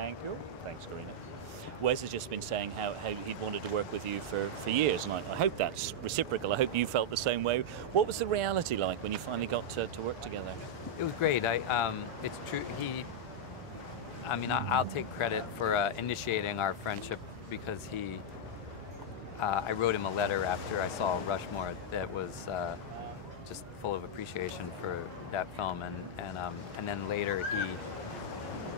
Thank you. Thanks, Karina. Wes has just been saying how he'd wanted to work with you for years, and I hope that's reciprocal. I hope you felt the same way. What was the reality like when you finally got to work together? It was great. It's true. I'll take credit for initiating our friendship because I wrote him a letter after I saw Rushmore that was just full of appreciation for that film, and then later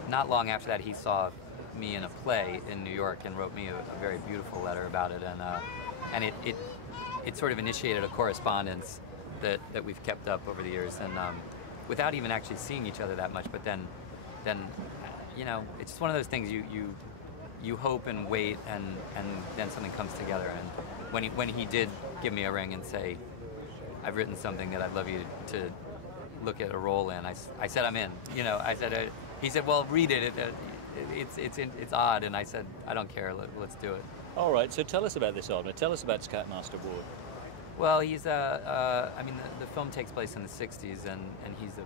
not long after that, he saw me in a play in New York and wrote me a very beautiful letter about it, and it sort of initiated a correspondence that we've kept up over the years, and without even actually seeing each other that much. But then it's just one of those things you hope and wait, and then something comes together. And when he did give me a ring and say, "I've written something that I'd love you to look at a role in," I said, "I'm in." He said, "Well, read it. It's odd," and I said, "I don't care. Let's do it." All right. So tell us about this honor. Tell us about Scoutmaster Ward. Well, he's the film takes place in the '60s, and he's a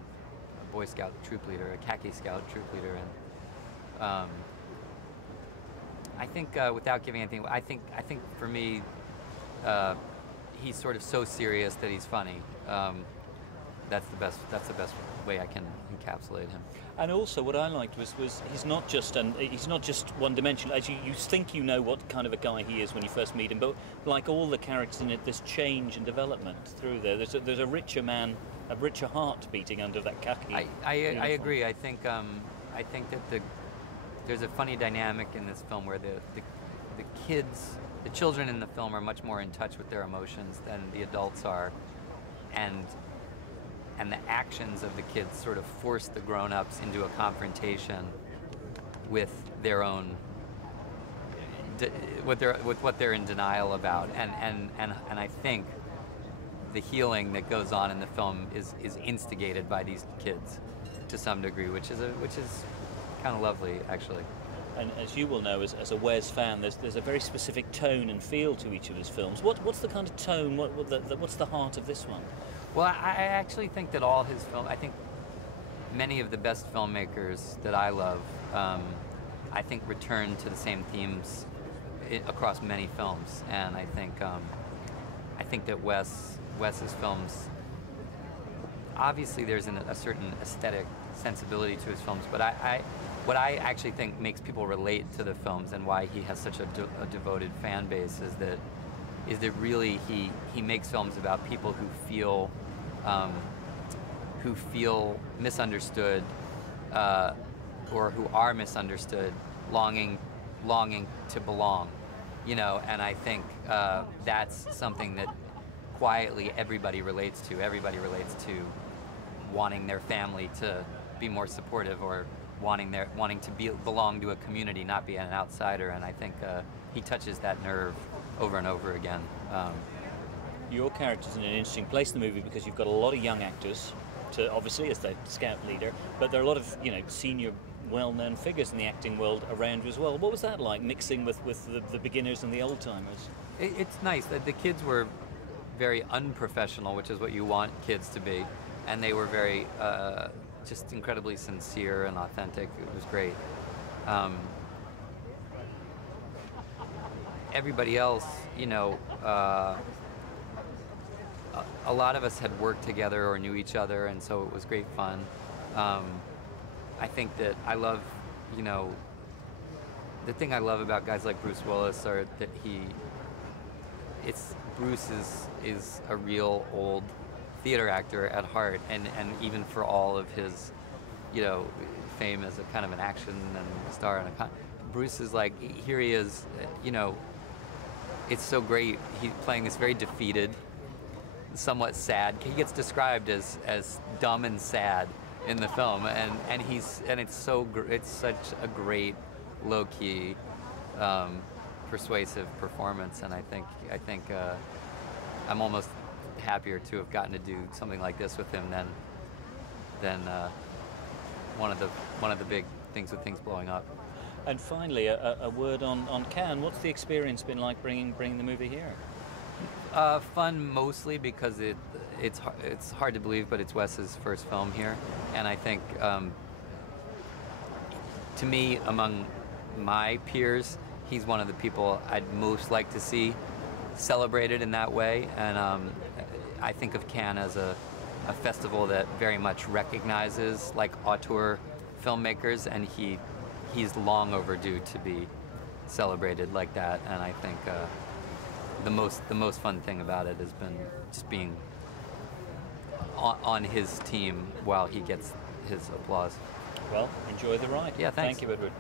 Boy Scout troop leader, a Khaki Scout troop leader, and I think without giving anything, I think for me, he's sort of so serious that he's funny. That's the best way I can encapsulate him. And also, what I liked was he's not just one dimensional. As you think you know what kind of a guy he is when you first meet him, but like all the characters in it, there's change and development through there. There's a richer man, a richer heart beating under that khaki. I agree. I think that there's a funny dynamic in this film where the children in the film are much more in touch with their emotions than the adults are, and the actions of the kids sort of force the grown-ups into a confrontation with their own, with what they're in denial about, and I think the healing that goes on in the film is instigated by these kids to some degree, which is kind of lovely, actually. And as you will know, as a Wes fan, there's a very specific tone and feel to each of his films. What's the kind of tone? What's the heart of this one? Well, I actually think that all his films, I think many of the best filmmakers that I love, I think return to the same themes across many films, and I think that Wes's films, obviously there's a certain aesthetic sensibility to his films, but what I actually think makes people relate to the films and why he has such a devoted fan base is that really he makes films about people who feel misunderstood, or who are misunderstood, longing to belong, and I think that's something that quietly everybody relates to. Everybody relates to wanting their family to be more supportive, or wanting to belong to a community, not be an outsider, and I think he touches that nerve over and over again. Your character's in an interesting place in the movie because you've got a lot of young actors, obviously as the scout leader, but there are a lot of senior, well-known figures in the acting world around you as well. What was that like, mixing with the beginners and the old-timers? It's nice that the kids were very unprofessional, which is what you want kids to be, and they were very just incredibly sincere and authentic. It was great. Everybody else, a lot of us had worked together or knew each other, and so it was great fun. I think that I love, the thing I love about guys like Bruce Willis are that Bruce is a real old theater actor at heart, and even for all of his, fame as a kind of an action and star, Bruce is like, here he is, it's so great. He's playing this very defeated, somewhat sad. He gets described as dumb and sad in the film, and it's such a great, low-key, persuasive performance, and I think I'm almost happier to have gotten to do something like this with him than one of the big things with things blowing up. And finally, a word on Cannes. What's the experience been like bringing the movie here? Fun mostly because it's hard to believe, but it's Wes's first film here, and I think to me, among my peers, he's one of the people I'd most like to see celebrated in that way. And I think of Cannes as a festival that very much recognizes like auteur filmmakers, and he's long overdue to be celebrated like that. And I think the most fun thing about it has been just being on his team while he gets his applause. Well, enjoy the ride. Yeah, thanks. Thank you, Edward.